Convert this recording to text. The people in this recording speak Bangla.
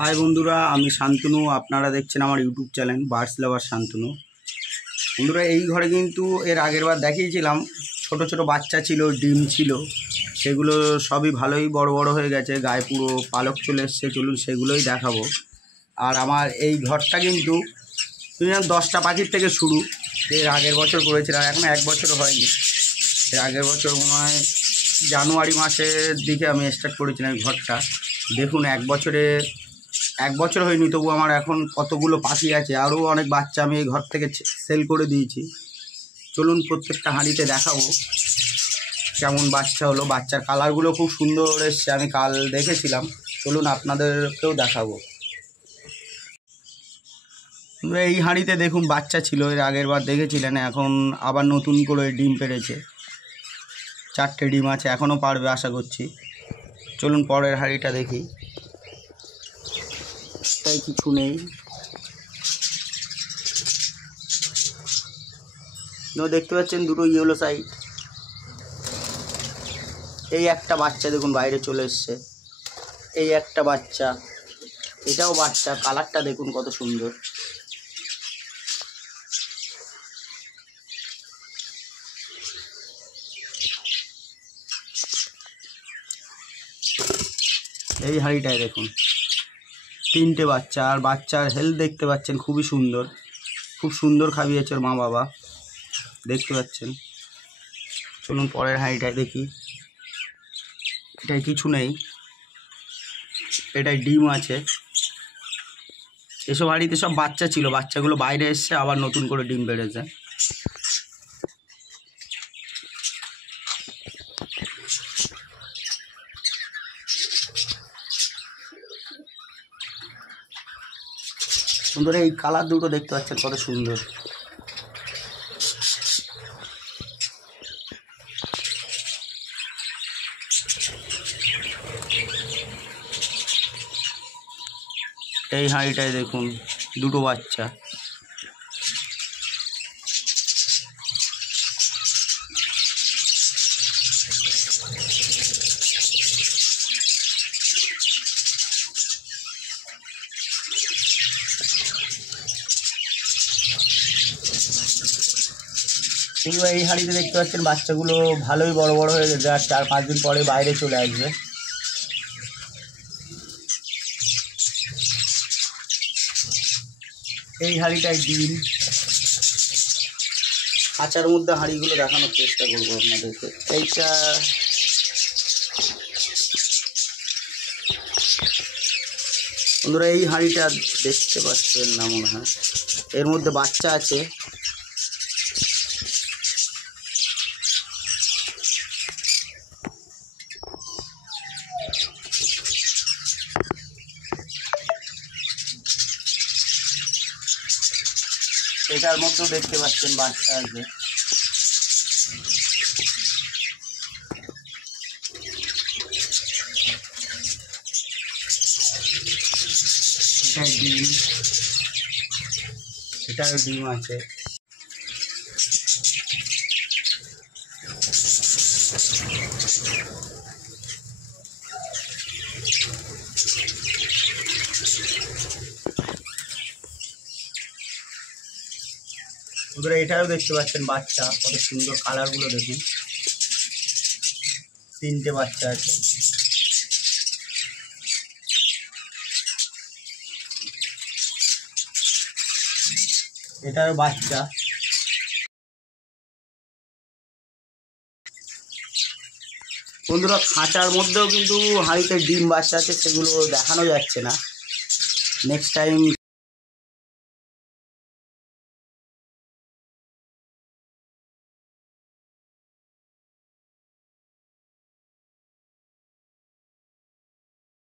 হাই বন্ধুরা, আমি শান্তনু। আপনারা দেখছেন আমার ইউটিউব চ্যানেল বার্ডস লাভার শান্তনু। বন্ধুরা, এই ঘরে কিন্তু এর আগের বার দেখিয়েছিলাম, ছোট ছোট বাচ্চা ছিল, ডিম ছিল, সেগুলো সবই ভালোই বড় বড় হয়ে গেছে, গায়ে পুরো পালক চলে এসছে। চলুন সেগুলোই দেখাবো। আর আমার এই ঘরটা কিন্তু 10টা পাখির থেকে শুরু। এর আগের বছর করেছিলাম, এখন 1 বছর হয়নি। এর আগের বছর মনে হয় জানুয়ারি মাসের দিকে আমি স্টার্ট করেছিলাম এই ঘরটা। দেখুন, 1 বছর হয়নি, তবু আমার এখন কতগুলো পাখি আছে। আরও অনেক বাচ্চা আমি এই ঘর থেকে সেল করে দিয়েছি। চলুন প্রত্যেকটা হাঁড়িতে দেখাবো কেমন বাচ্চা হলো। বাচ্চার কালারগুলো খুব সুন্দর এসছে, আমি কাল দেখেছিলাম। চলুন আপনাদেরকেও দেখাবো। এই হাঁড়িতে দেখুন বাচ্চা ছিল, এর আগের বার দেখেছিলেন। এখন আবার নতুন করে ডিম পেড়েছে, 4টে ডিম আছে, এখনও পারবে আশা করছি। চলুন পরের হাঁড়িটা দেখি। তাই কিছু নেই, দেখতে পাচ্ছেন দুটো ইয়েলো সাইড। এই একটা বাচ্চা দেখুন বাইরে চলে এসছে, এই একটা বাচ্চা, এটাও বাচ্চা। কালারটা দেখুন কত সুন্দর। এই হাঁড়িটায় দেখুন 3টে বাচ্চা, আর বাচ্চার হেলথ দেখতে পাচ্ছেন খুবই সুন্দর, খুব সুন্দর খাইয়েছে ওর মা বাবা, দেখতে পাচ্ছেন। চলুন পরের হাঁড়িটায় দেখি। এটাই কিছু নেই, এটাই ডিম আছে। এসব হাঁড়িতে সব বাচ্চা ছিল, বাচ্চাগুলো বাইরে এসছে, আবার নতুন করে ডিম বেড়েছে। সুন্দর এই কালার দুটো দেখতে পাচ্ছেন কত সুন্দর। এই হাঁড়িটায় দেখুন দুটো বাচ্চা। এইবার এই হাঁড়িতে দেখতে পাচ্ছেন বাচ্চাগুলো ভালোই বড় বড় হয়ে গেছে, আর 4-5 দিন পরে বাইরে চলে আসবে। এই হাঁড়িটায় ডিম। খাঁচার মধ্যে হাঁড়িগুলো দেখানোর চেষ্টা করবো আপনাদেরকে। এইটা বন্ধুরা, এই হাঁড়িটা দেখতে পাচ্ছেন না মনে হয়, এর মধ্যে বাচ্চা আছে। এটার মধ্যেও দেখতে পাচ্ছেন বাচ্চা আছে। এটাই ডিম, এটাও ডিম আছে। ওদের এটাও দেখতে পাচ্ছেন বাচ্চা, কত সুন্দর কালারগুলো দেখুন। 3টে বাচ্চা আছে। এটার বাচ্চা। বন্ধুরা, খাঁচার মধ্যেও কিন্তু হাঁড়িতে ডিম বাচ্চা আছে, সেগুলো দেখানো যাচ্ছে না। Next time